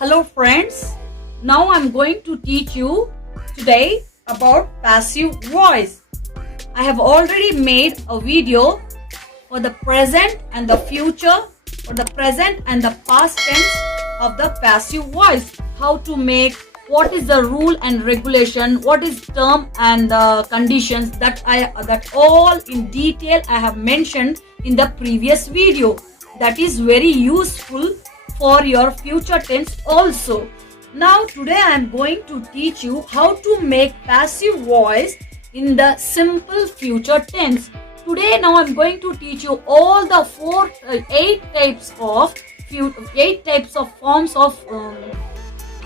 Hello friends, now I'm going to teach you today about passive voice. I have already made a video for the present and the future, for the present and the past tense of the passive voice. How to make, what is the rule and regulation, what is term and conditions, that all in detail I have mentioned in the previous video. That is very useful for your future tense also. Now today I am going to teach you how to make passive voice in the simple future tense. Today now I am going to teach you all the eight types of forms of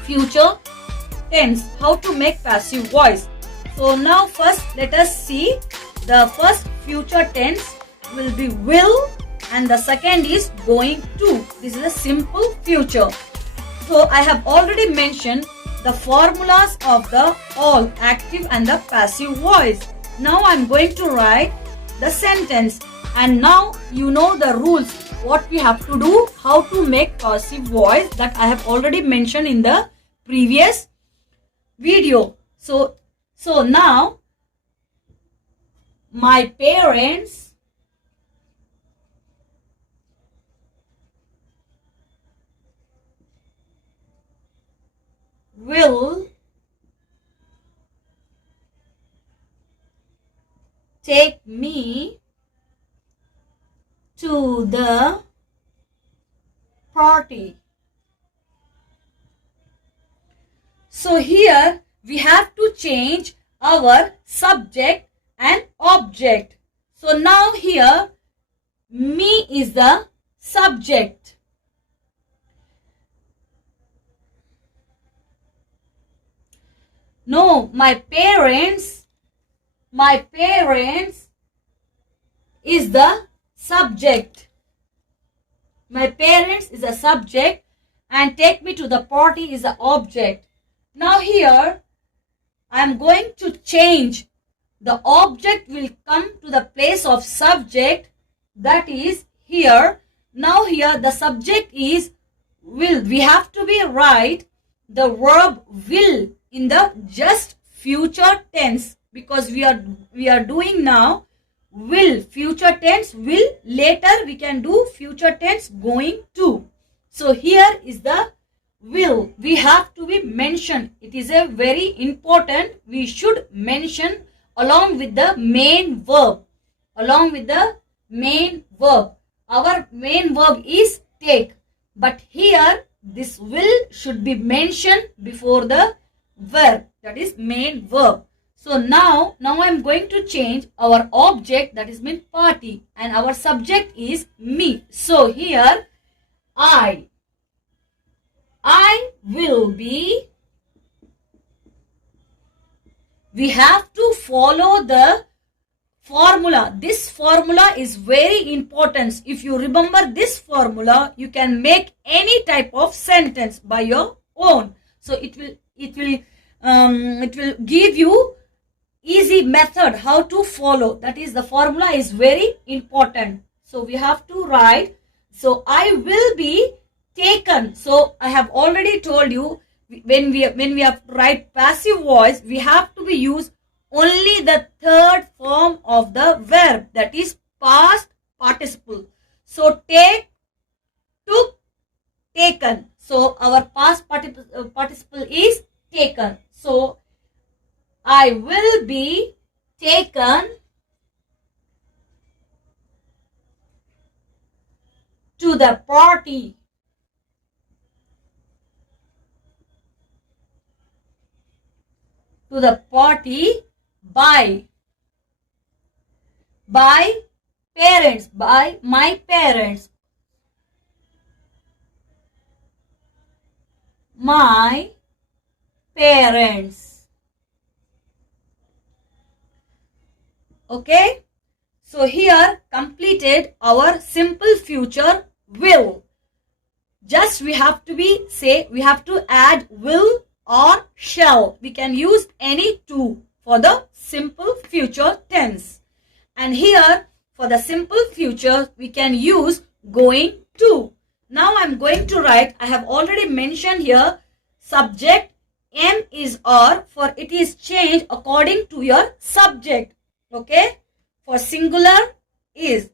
future tense, how to make passive voice. So now first let us see. The first future tense will be will, and the second is going to. This is a simple future. So I have already mentioned the formulas of the all active and the passive voice. Now I am going to write the sentence, and now you know the rules, what we have to do, how to make passive voice, that I have already mentioned in the previous video. So now my parents will take me to the party. So here we have to change our subject and object. So now here me is the subject. No, my parents is the subject. My parents is a subject and take me to the party is the object. Now here I am going to change. The object will come to the place of subject, that is here. Now here the subject is will. We have to be write the verb will in the just future tense, because we are doing now will, future tense will. Later we can do future tense going to. So here is the will. We have to be mentioned. It is a very important. We should mention along with the main verb. Along with the main verb. Our main verb is take. But here this will should be mentioned before the verb, that is main verb. So now I am going to change our object, that is mean party, and our subject is me. So here I will be. We have to follow the formula. This formula is very important. If you remember this formula, you can make any type of sentence by your own. So it will give you easy method how to follow. That is, the formula is very important. So we have to write. So I will be taken. So I have already told you, when we have to write passive voice, we have to be use only the third form of the verb, that is past participle. So take, took, taken. So our past participle is taken. So I will be taken to the party. To the party by parents, by my parents. My parents. Okay. So here completed our simple future will. Just we have to add will or shall. We can use any two for the simple future tense. And here for the simple future we can use going to. Now I'm going to write, I have already mentioned here, subject am is or, for it is changed according to your subject. Okay. For singular is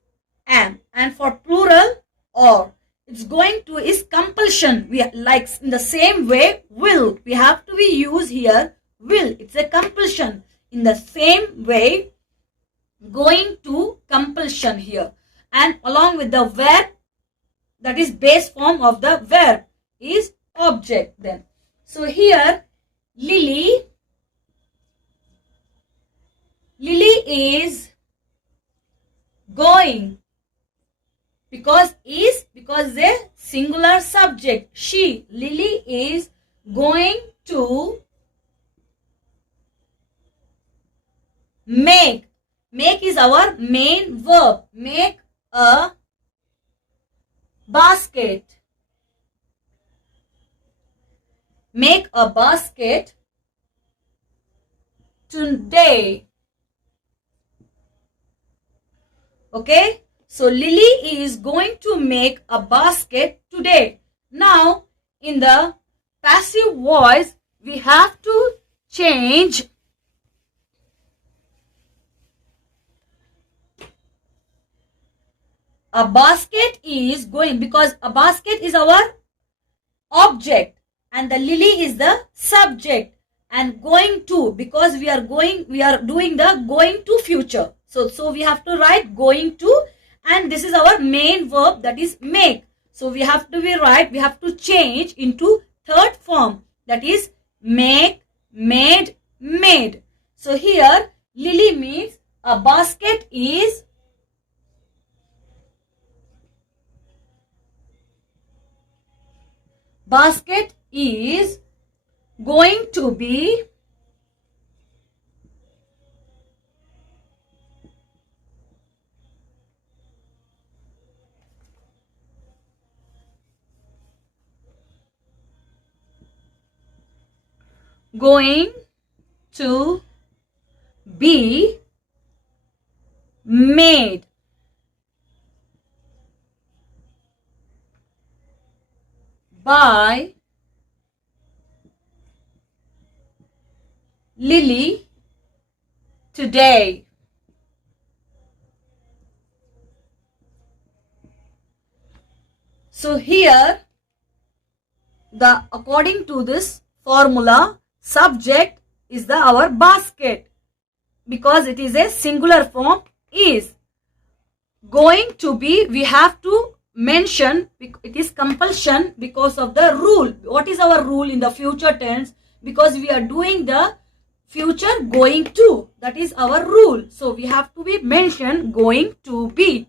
am, and for plural or. It's going to is compulsion. We like in the same way will. We have to be used here will. It's a compulsion. In the same way, going to compulsion here. And along with the verb, that is base form of the verb, is object then. So here Lily is going, because the singular subject. Lily is going to make. Make is our main verb. Make a basket. Make a basket today. Okay. So Lily is going to make a basket today. Now in the passive voice, we have to change a basket is going, because a basket is our object and the lily is the subject, and going to, because we are doing the going to future. So we have to write going to, and this is our main verb, that is make. So we have to change into third form, that is make, made, made. So here Lily means a basket is going to be made. By Lily today. So here, according to this formula, subject is our basket, because it is a singular form is. Going to be, we have to mention, it is compulsion because of the rule. What is our rule in the future tense? Because we are doing the future going to, that is our rule. So we have to be mentioned going to be.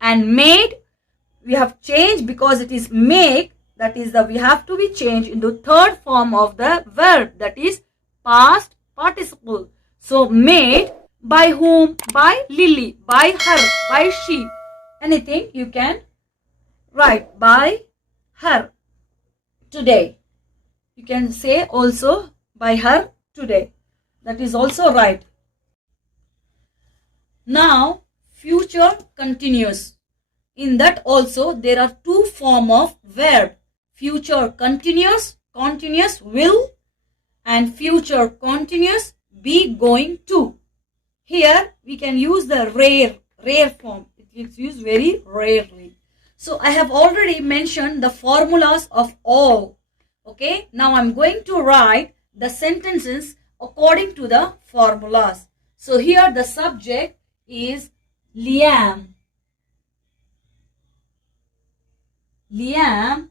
And made, we have changed because it is make, that is we have to be changed into third form of the verb, that is past participle. So made by whom? By Lily, by her, by she. Anything you can write, by her today. You can say also by her today. That is also right. Now future continuous. In that also there are two form of verb. Future continuous, continuous will, and future continuous be going to. Here we can use the rare form. It is used very rarely. So I have already mentioned the formulas of all. Okay. Now I'm going to write the sentences according to the formulas. So here the subject is Liam. Liam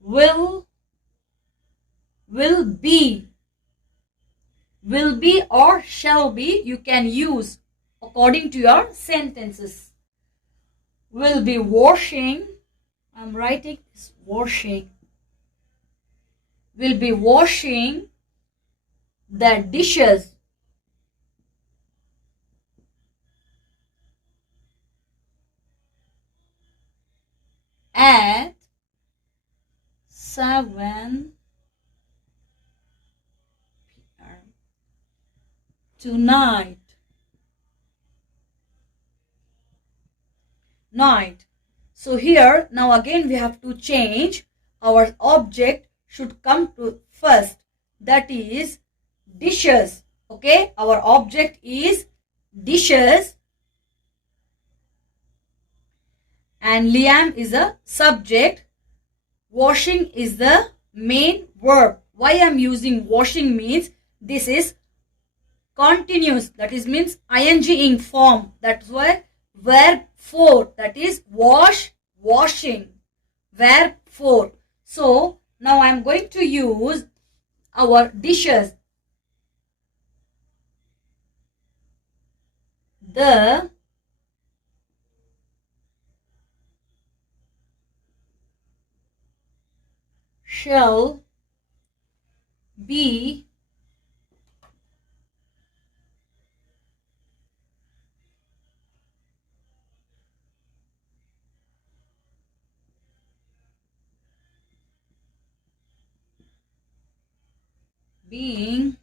will be. Will be or shall be, you can use according to your sentences. Will be washing. I'm writing this washing. Will be washing the dishes. At 7 p.m. tonight. So here now again we have to change. Our object should come to first, that is dishes. Okay, our object is dishes and Liam is a subject. Washing is the main verb. Why I am using washing means this is continuous, that is means ing in form. That's why verb 4, that is wash, washing, verb 4. So now I am going to use our dishes. The shall be being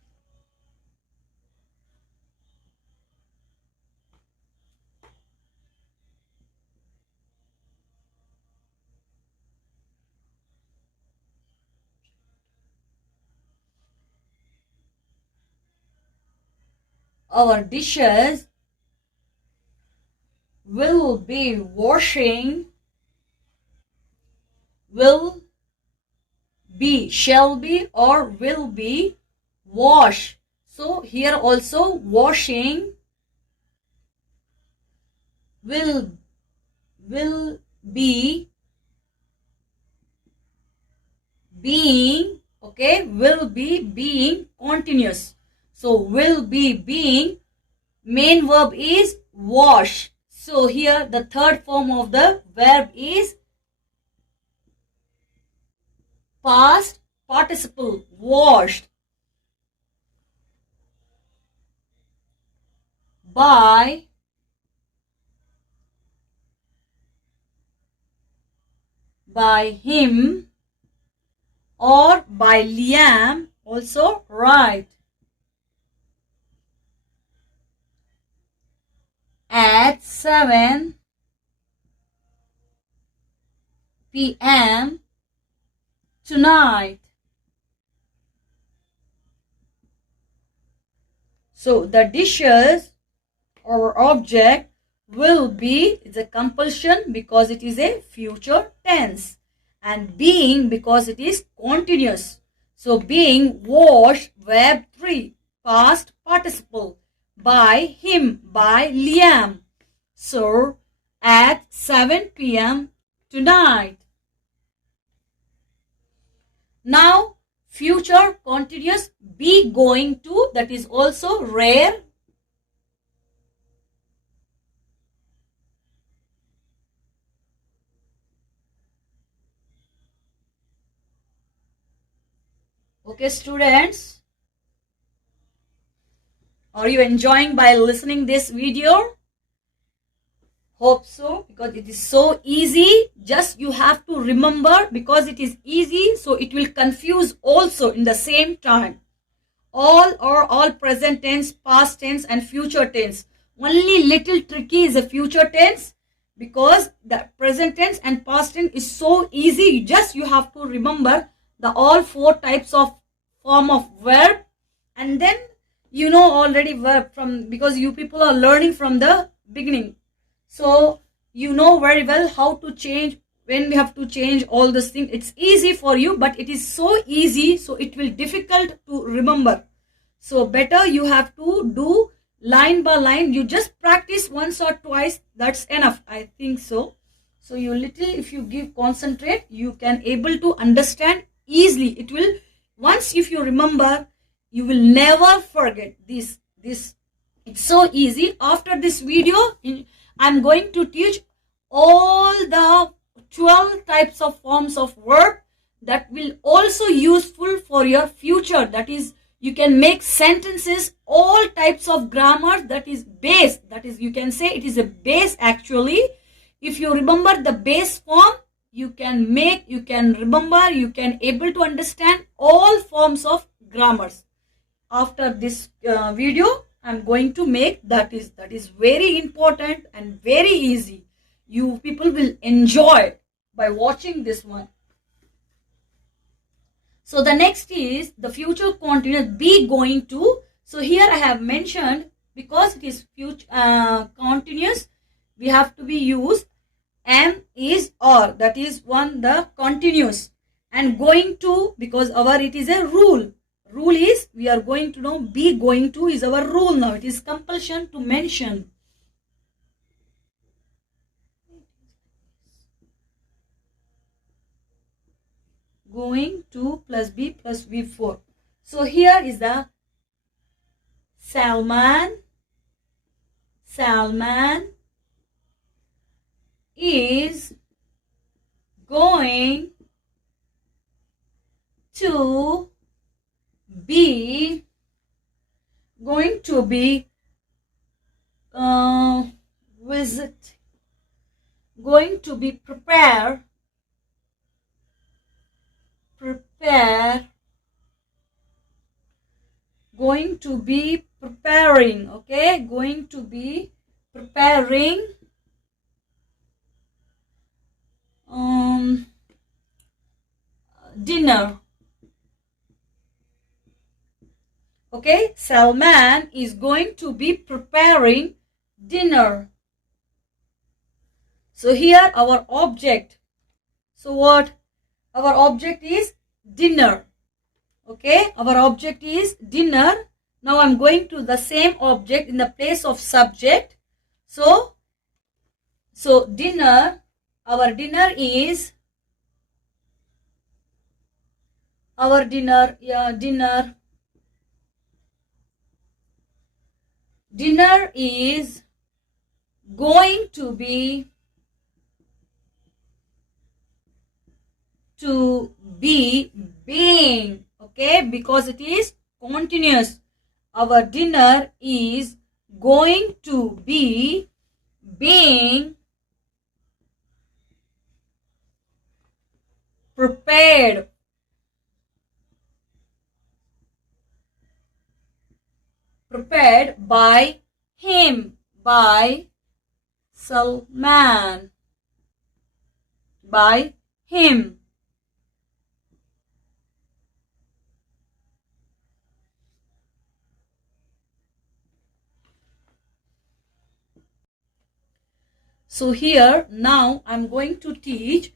our dishes will be washing, will be, shall be or will be wash. So here also washing will be being, okay, will be being continuous. So will be being, main verb is wash. So here the third form of the verb is past participle, washed. By him or by Liam, also right. At 7 p.m. tonight. So the dishes or object will be, it's a compulsion because it is a future tense, and being because it is continuous. So being washed, verb 3, past participle. By him, by Liam. So at 7 p.m. tonight. Now future continuous, be going to, that is also rare. Okay students, are you enjoying by listening this video? Hope so, because it is so easy. Just you have to remember, because it is easy, so it will confuse also in the same time. All present tense, past tense and future tense. Only little tricky is the future tense, because the present tense and past tense is so easy. Just you have to remember the all 4 types of form of verb, and then you know already verb from, because you people are learning from the beginning. So you know very well how to change, when we have to change all this thing. It's easy for you, but it is so easy, so it will difficult to remember. So better you have to do line by line. You just practice once or twice, that's enough, I think so. So you little, if you give concentrate, you can able to understand easily. It will, once if you remember, you will never forget this. It's so easy. After this video, I'm going to teach all the 12 types of forms of verb that will also useful for your future. That is, you can make sentences, all types of grammar, that is base. That is, you can say it is a base actually. If you remember the base form, you can make, you can remember, you can able to understand all forms of grammars. After this video, I'm going to make that is very important and very easy. You people will enjoy by watching this one. So the next is the future continuous be going to. So here I have mentioned, because it is future continuous, we have to be used am, is, or. That is one, the continuous. And going to, because our it is a rule. Rule is we are going to know, be going to is our rule now. It is compulsion to mention. Going to plus be plus V4. So here is the Salman is going to be visit, going to be prepare, going to be preparing, okay, going to be preparing dinner. Okay, Salman is going to be preparing dinner. So here our object. So what? Our object is dinner. Okay, our object is dinner. Now I'm going to the same object in the place of subject. So dinner, our dinner is, dinner is going to be being, okay, because it is continuous. Our dinner is going to be being prepared by him, by Salman, by him. So here now I'm going to teach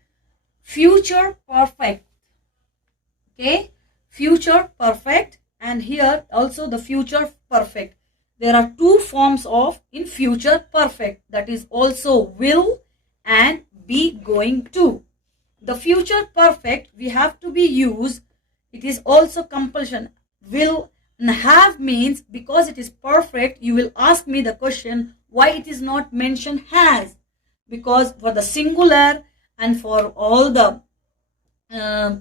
future perfect. Okay, future perfect, and here also the future perfect. There are two forms of in future perfect, that is also will and be going to. The future perfect we have to be used, it is also compulsion. Will and have means, because it is perfect, you will ask me the question why it is not mentioned has. Because for the singular and for all the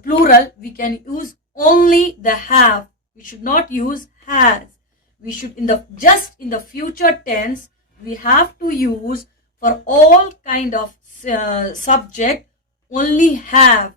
plural we can use only the have. We should not use has. We should in the future tense we have to use for all kind of subject only have,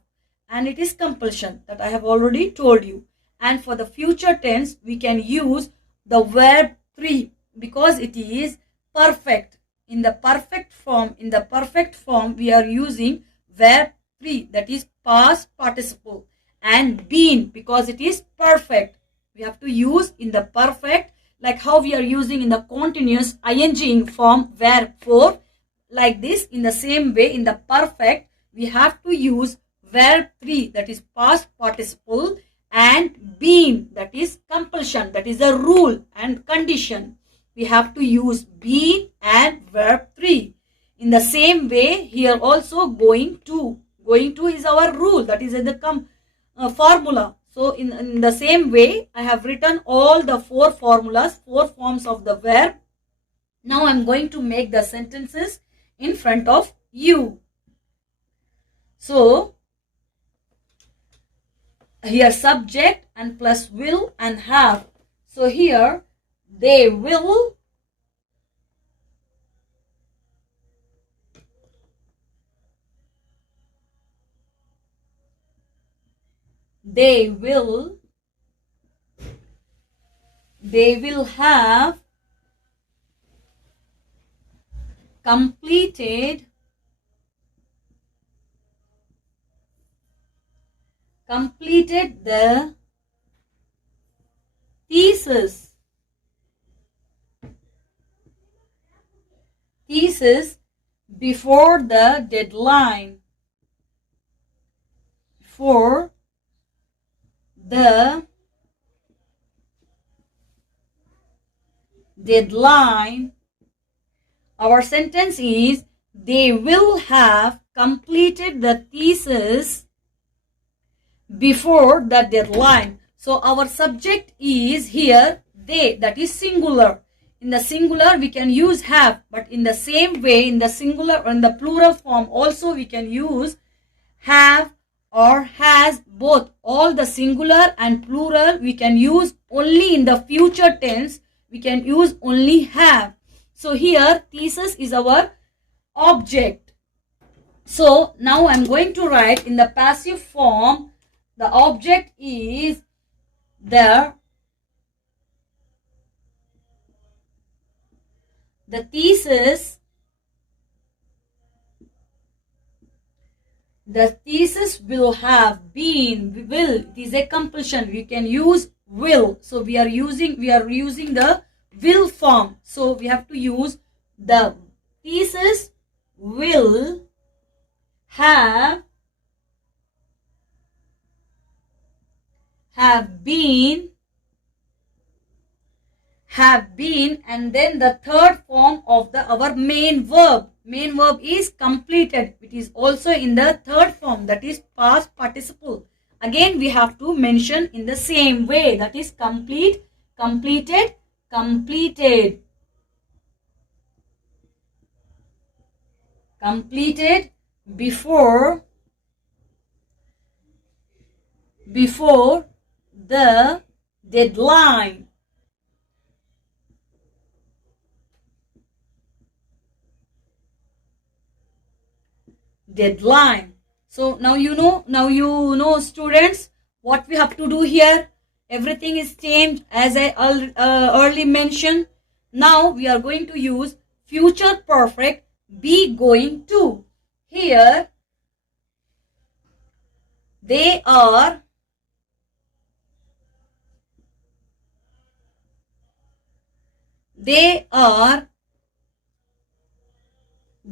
and it is compulsion, that I have already told you. And for the future tense we can use the verb 3 because it is perfect. In the perfect form we are using verb 3, that is past participle, and been because it is perfect. We have to use in the perfect, like how we are using in the continuous ing form verb 4. Like this, in the same way in the perfect we have to use verb 3, that is past participle, and been, that is compulsion, that is a rule and condition. We have to use been and verb 3. In the same way here also going to is our rule, that is the formula. So in the same way I have written all the 4 formulas, 4 forms of the verb. Now I'm going to make the sentences in front of you. So here subject and plus will and have. So here they will have completed completed the thesis before the deadline. Before the deadline. Our sentence is, they will have completed the thesis before the deadline. So our subject is here they, that is singular. In the singular we can use have, but in the same way in the singular or in the plural form also we can use have or has. Both, all the singular and plural we can use only in the future tense. We can use only have. So here thesis is our object. So now I'm going to write in the passive form. The object is the thesis. The thesis will have been. Will, it is a compulsion. We can use will. So we are using the will form. So we have to use the thesis will have been, and then the third form of our main verb. Main verb is completed. It is also in the third form, that is past participle. Again we have to mention in the same way, that is complete, completed, completed. Completed before the deadline. Deadline. So now you know students what we have to do here. Everything is changed as I early mentioned. Now we are going to use future perfect, be going to. Here they are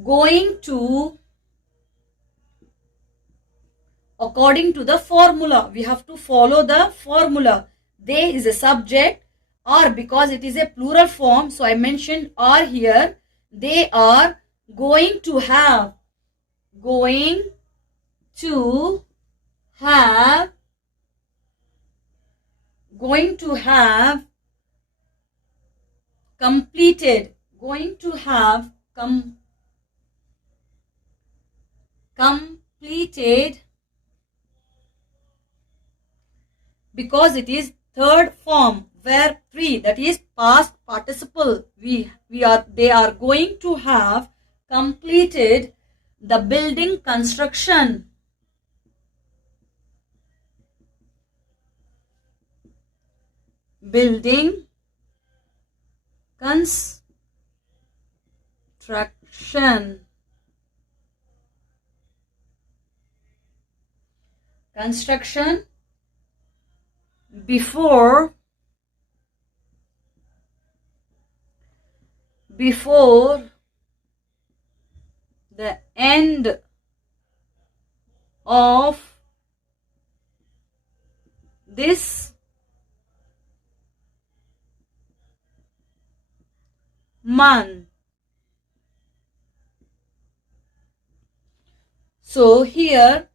going to, according to the formula. We have to follow the formula. They is a subject, or because it is a plural form, so I mentioned are here. They are going to have, completed, completed, because it is third form, verb 3, that is past participle. They are going to have completed the building construction. Building construction. Construction before the end of this month. So here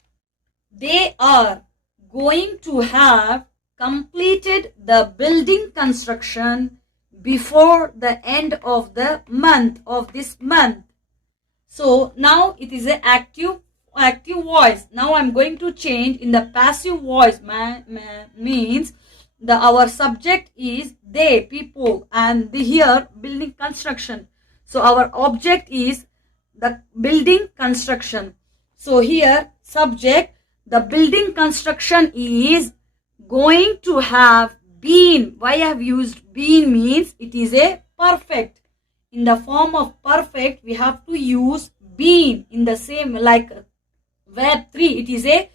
they are going to have completed the building construction before the end of the month, of this month. So now it is an active voice. Now I'm going to change in the passive voice. Means our subject is they, people, and here building construction. So our object is the building construction. So here subject, the building construction is going to have been. Why I have used been means it is a perfect. In the form of perfect we have to use been in the same, like verb 3, it is a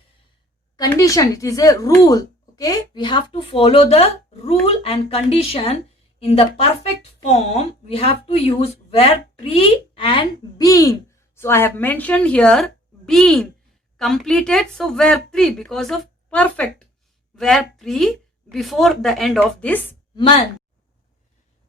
condition. It is a rule. Okay, we have to follow the rule and condition. In the perfect form, we have to use verb 3 and been. So I have mentioned here been completed. So verb 3 because of perfect. Verb 3 before the end of this month.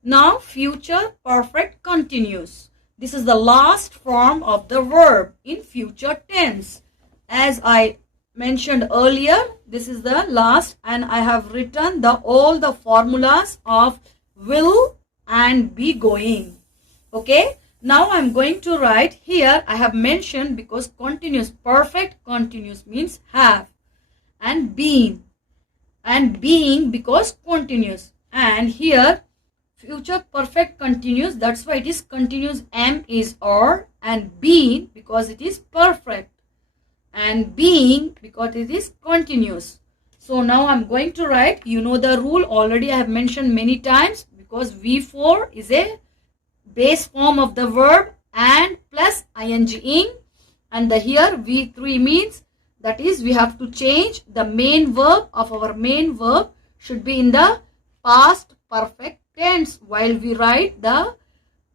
Now future perfect continuous. This is the last form of the verb in future tense. As I mentioned earlier, this is the last, and I have written all the formulas of will and be going. Okay, now I'm going to write here. I have mentioned because continuous, perfect continuous means have, and been, and being because continuous, and here future perfect continuous, that's why it is continuous. Am is or, and been because it is perfect, and being because it is continuous. So now I'm going to write, you know the rule already, I have mentioned many times, because V4 is a base form of the verb and plus ing, and the here V3 means, that is we have to change the main verb of our main verb should be in the past perfect tense while we write the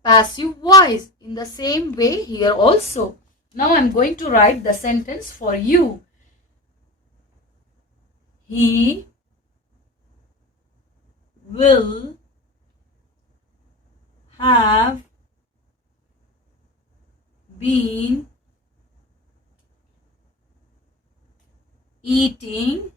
passive voice. In the same way here also. Now I'm going to write the sentence for you. He will have been eating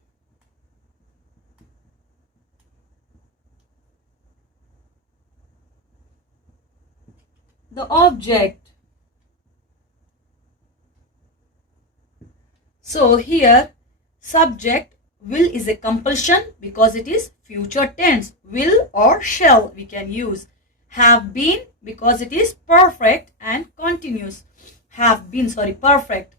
the object. So here subject will is a compulsion because it is future tense. Will or shall we can use. Have been because it is perfect and continuous. Have been, sorry, perfect.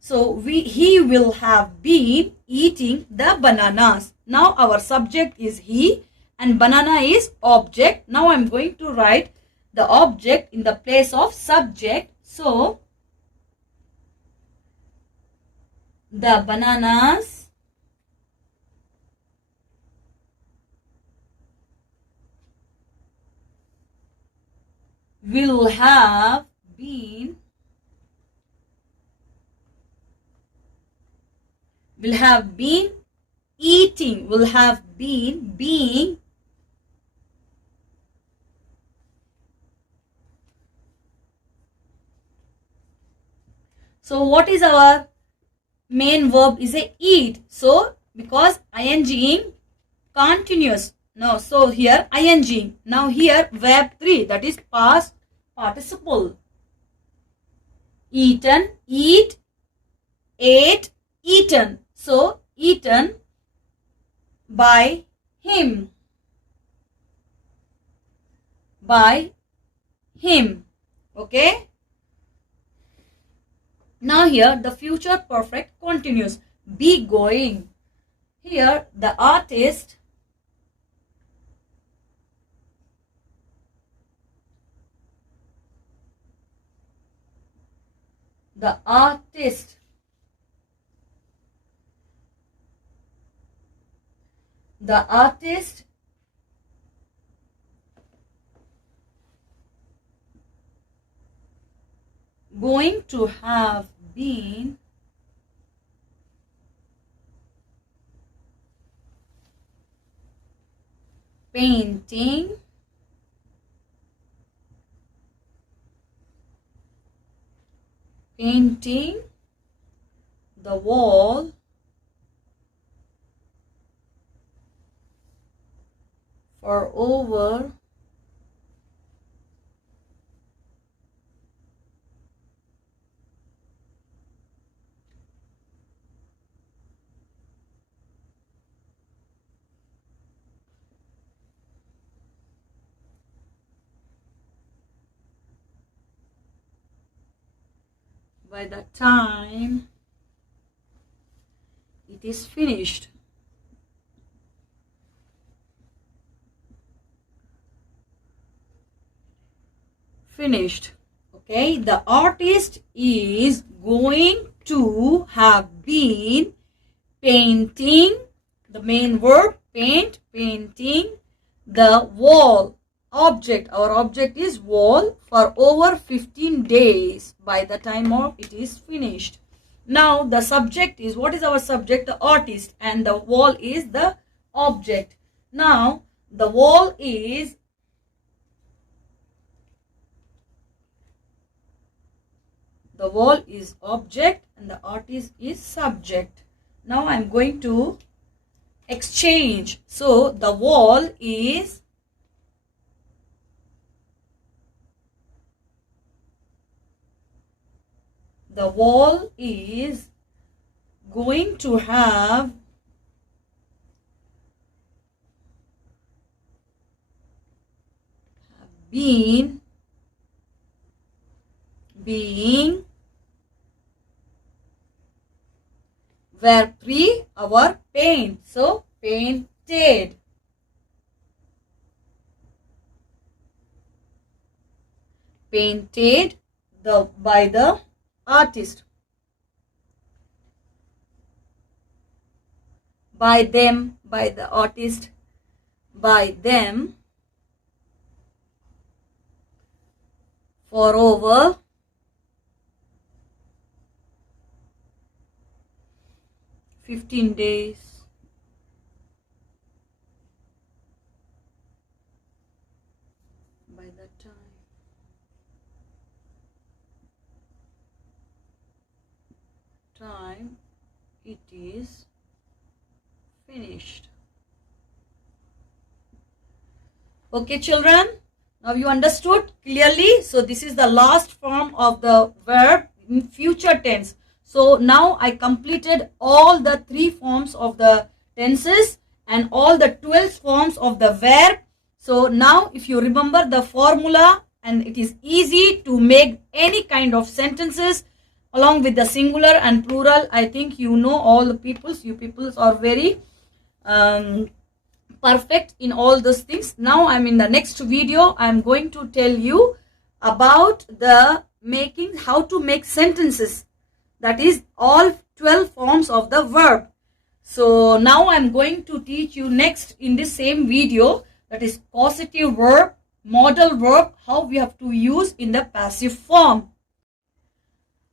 So he will have been eating the bananas. Now our subject is he and banana is object. Now I'm going to write the object in the place of subject. So the bananas will have been eating, will have been being so what is our main verb is a eat. So because ing continuous. Now so here ing. Now here verb 3, that is past participle. Eaten, eat, ate, eaten. So eaten by him. By him. Okay. Now here the future perfect continuous. Be going. Here the artist going to have been painting the wall for over 5 by the time it is finished. Okay, the artist is going to have been painting, the main verb, paint, painting the wall. Object, our object is wall for over 15 days by the time of it is finished. Now the subject is, what is our subject? The artist, and the wall is the object. Now the wall is object and the artist is subject. Now I am going to exchange. So the wall is going to have being verb 3, our paint. So painted. Painted by the artist. By them, by the artist, by them for over 15 days. By that time it is finished. Okay, children, now you understood clearly. So this is the last form of the verb in future tense. So now I completed all the 3 forms of the tenses and all the 12 forms of the verb. So now if you remember the formula, and it is easy to make any kind of sentences along with the singular and plural. I think you know all the peoples. You peoples are very perfect in all those things. Now I'm in the next video. I'm going to tell you about the how to make sentences. That is all 12 forms of the verb. So now I'm going to teach you next in this same video, that is causative verb, modal verb, how we have to use in the passive form.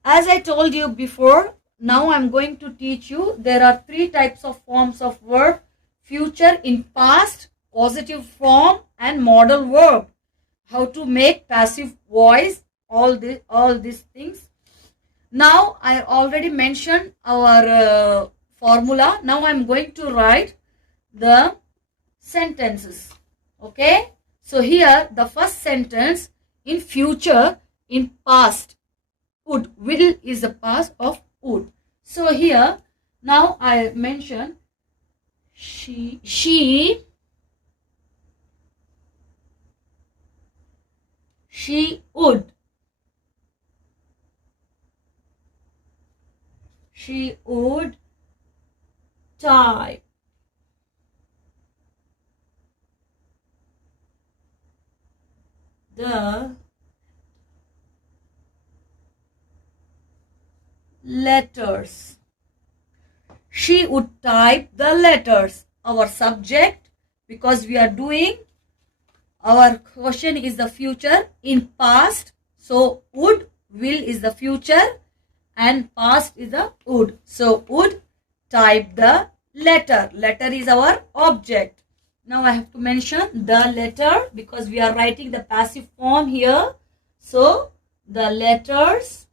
As I told you before, now I'm going to teach you there are 3 types of forms of verb: future in past, causative form and modal verb. How to make passive voice, all these things. Now I already mentioned our formula. Now I'm going to write the sentences. Okay. So here the first sentence, in future, in past, would, will is the past of would. So here now I mention she would. She would type the letters. She would type the letters. Our subject, because we are doing, our question is the future in past. So would, will is the future, and past is the would. So would type the letter. Letter is our object. Now I have to mention the letter because we are writing the passive form here. So the letters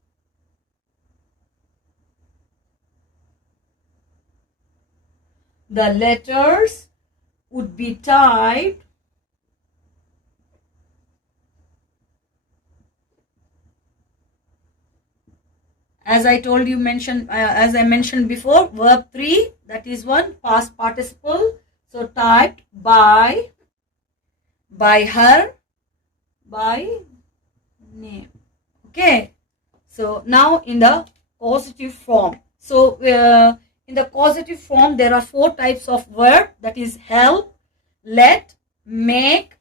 would be typed as I told you, as I mentioned before, verb 3, that is one, past participle. So typed by her, by name. Okay. So now in the causative form. So in the causative form, there are 4 types of verb, that is help, let, make,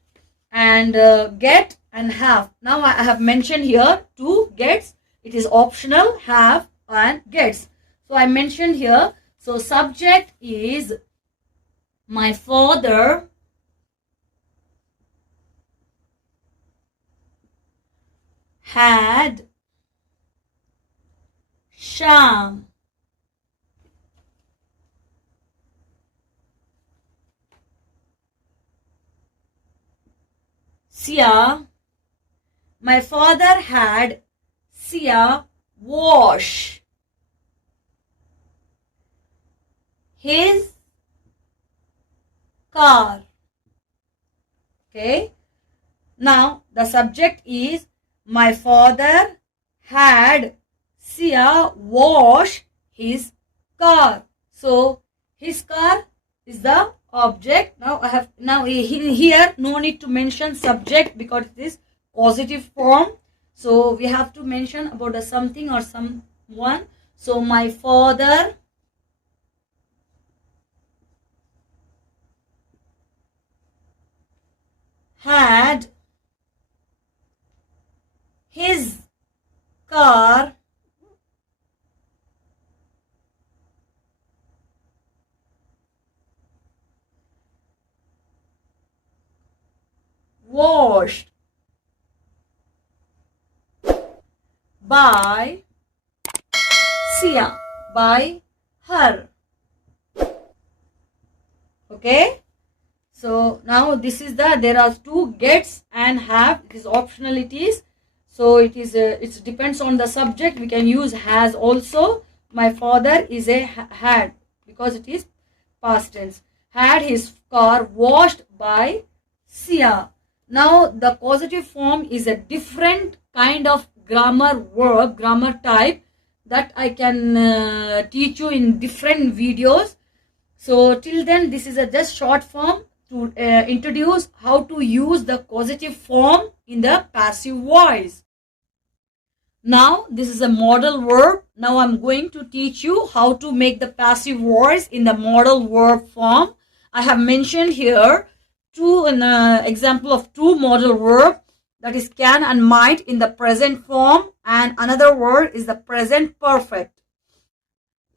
and get and have. Now I have mentioned here 2 gets. It is optional, have and gets. So I mentioned here. So subject is my father had sham. Sia, my father had Sia wash his car. Okay. Now the subject is my father had Sia wash his car. So his car is the object. Now I have here no need to mention subject because it is causative form. So we have to mention about a something or someone. So my father had his car washed by Sia, by her. Okay. So now this is there are two gets and have. It is optionalities. So it is it depends on the subject. We can use has also. My father is a had because it is past tense. Had his car washed by Sia. Now the causative form is a different kind of grammar type that I can teach you in different videos. So till then this is a just short form to introduce how to use the causative form in the passive voice. Now this is a modal verb. Now I'm going to teach you how to make the passive voice in the modal verb form. I have mentioned here an example of two modal verb, that is can and might in the present form, and another word is the present perfect.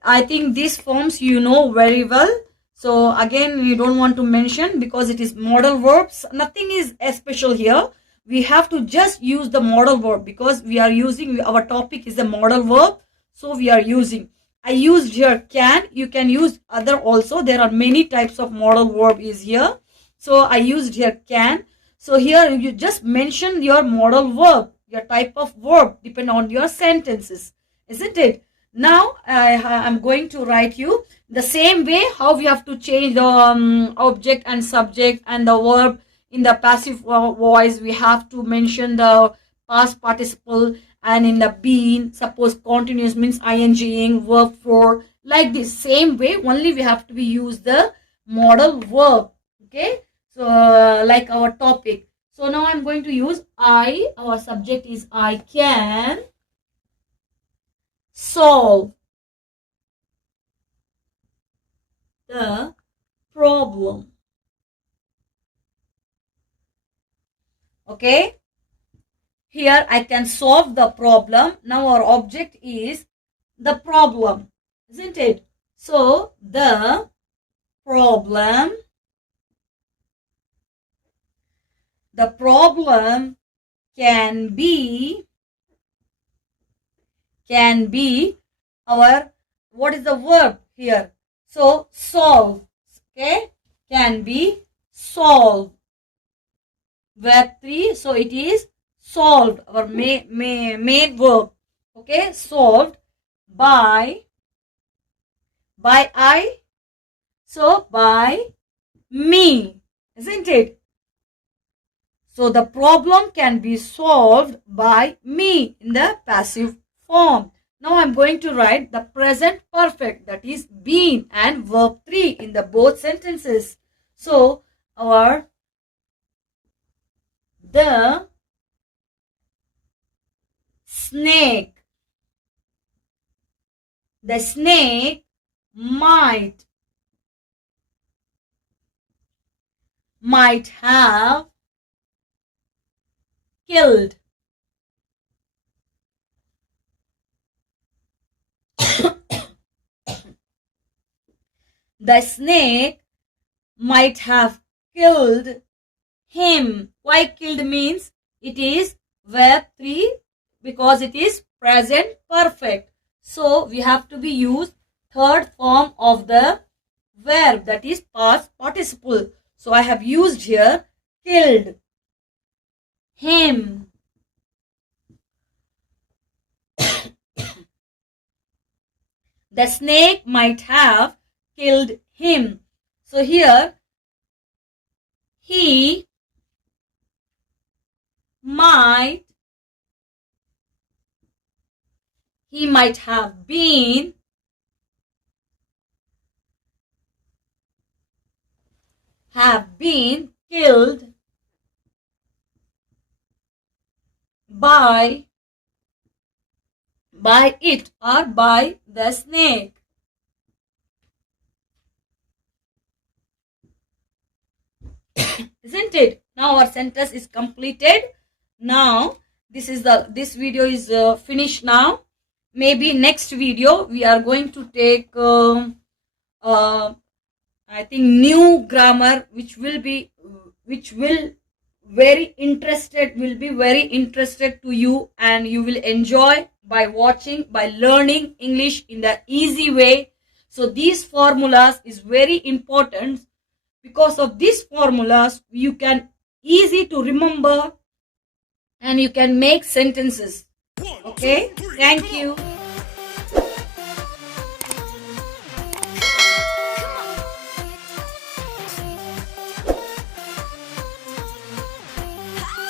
I think these forms you know very well. So again, you don't want to mention because it is modal verbs. Nothing is special here. We have to just use the modal verb because we are using, our topic is a modal verb. So we are using. I used here can. You can use other also. There are many types of modal verb is here. So I used here can. So here you just mention your modal verb, your type of verb, depend on your sentences, isn't it? Now I am going to write you the same way how we have to change the object and subject and the verb in the passive voice. We have to mention the past participle, and in the being, suppose continuous means ing, verb for, like this same way only we have to be use the modal verb. Okay, so like our topic. So now I'm going to use I. Our subject is I can solve the problem. Okay, here I can solve the problem. Now our object is the problem, isn't it? So the problem can be our, what is the verb here? So solve. Okay, can be solved. Verb 3, so it is solved, our main verb. Okay, solved by I, so by me, isn't it? So the problem can be solved by me in the passive form. Now I'm going to write the present perfect, that is been and verb 3 in the both sentences. So our the snake might have killed The snake might have killed him. Why killed means it is verb 3 because it is present perfect. So we have to be used third form of the verb, that is past participle. So I have used here killed him. The snake might have killed him. So here he might have been killed by it or by the snake. Isn't it? Now our sentence is completed. Now this video is finished now. Maybe next video we are going to take I think new grammar which will be very interested to you, and you will enjoy by watching, by learning English in the easy way. So these formulas is very important. Because of these formulas you can easy to remember and you can make sentences. Okay, thank you.